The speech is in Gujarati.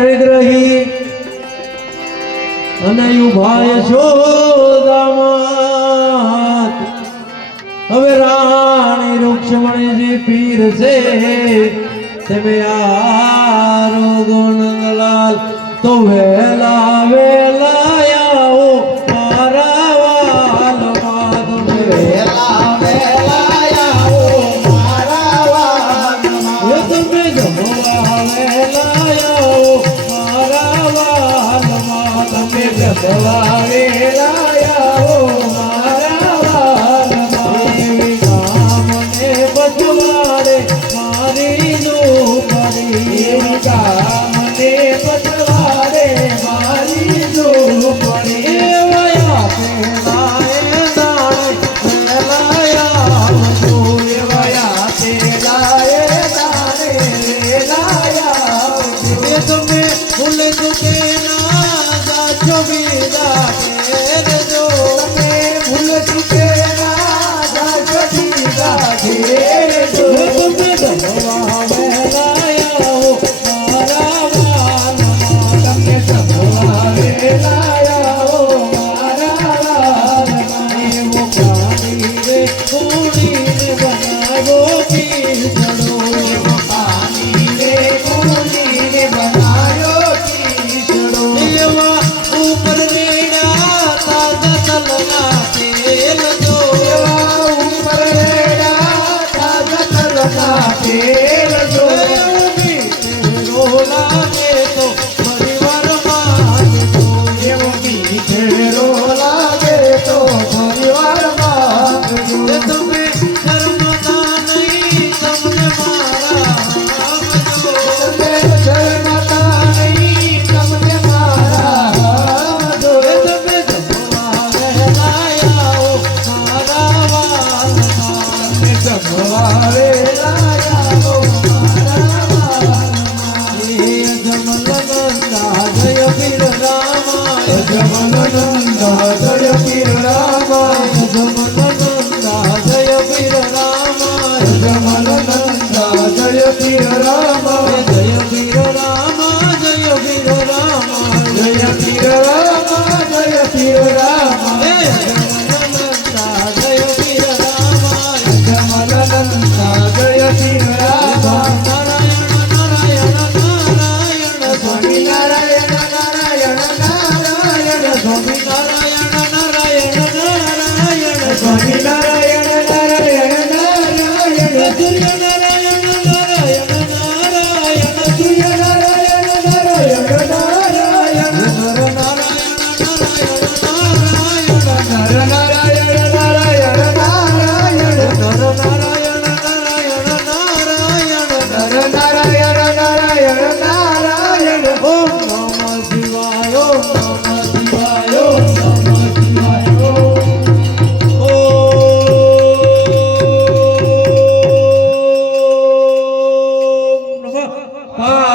વિગ્રહી અને ઉભા યશોદામાં હવે રાણી રૂક્ષ્મણીજી પીર છે તમે આરો ગુણલાલ તો વેલા વેલા આવો મારા વાલમાં તમે વેલા વેલા આવો મારા વાલમાં તમે જમવા વેલા આવો મારા વાલમાં તમે જમવા વેલા આવો મારા વાલમાં ગામને બચવાડે મારી ઝૂંપડી ગામને બચવાડે મારી ઝૂંપડી એવાયા પેલાએ દાણે વેલાયા બધો એવાયા તેરાએ દાડે વેલાયા એ તમે ભૂલે ચૂકે ના જાજો બીજા ઘેર જો તમે ભૂલ ચૂકે ના જાજો બીજા ઘેર જો તમે જમવા વેલાયા મારા વાલમાં તમે જમવા વેલાયા હો મારા વાલમાં એવો પ્રાણી રે કુડીને બનાવો પીસડો પાણી રે કુંડીને બનાયો કીચડો એવા ઉપર રેડા તાજા તલના તેલ જો એવા ઉપર રેડા તાજા તલના તેલ જો એવો મીઠેરો લાગે તો પરિવાર માંગજો તમે શરમાતા નહીં તમને મારા જમવા વેલાયા હો મારા વાલમાં જમનંદા જય પીર રામા જમનંદા જય પીર રામા જમનંદા જય પીર રામા જમનંદા જય પીર રામા જય પીર રામા જય પીર રામા જય પીર રામા જય પીર રામા જમનંદા જય પીર રામા જમનંદા જય પીર રામા નારાયણ નારાયણ નારાયણ સ્વામી નારાયણ નારાયણ નારાયણ સ્વામી નારાયણ નારાયણ નારાયણ સ્વામી નારાયણ નારાયણ નારાયણ સૂર્ય નારાયણ નારાયણ નારાયણ સૂર્ય નારાયણ નારાયણ નારાયણ નર નારાયણ નારાયણ નારાયણ નર નારાયણ નારાયણ નારાયણ નર નારાયણ નારાયણ નારાયણ નર નારાયણ નારાયણ નારાયણ ઓમ નમઃ શિવાય ઓમ નમઃ શિવાય ઓમ નમઃ શિવાય ઓમ નમઃ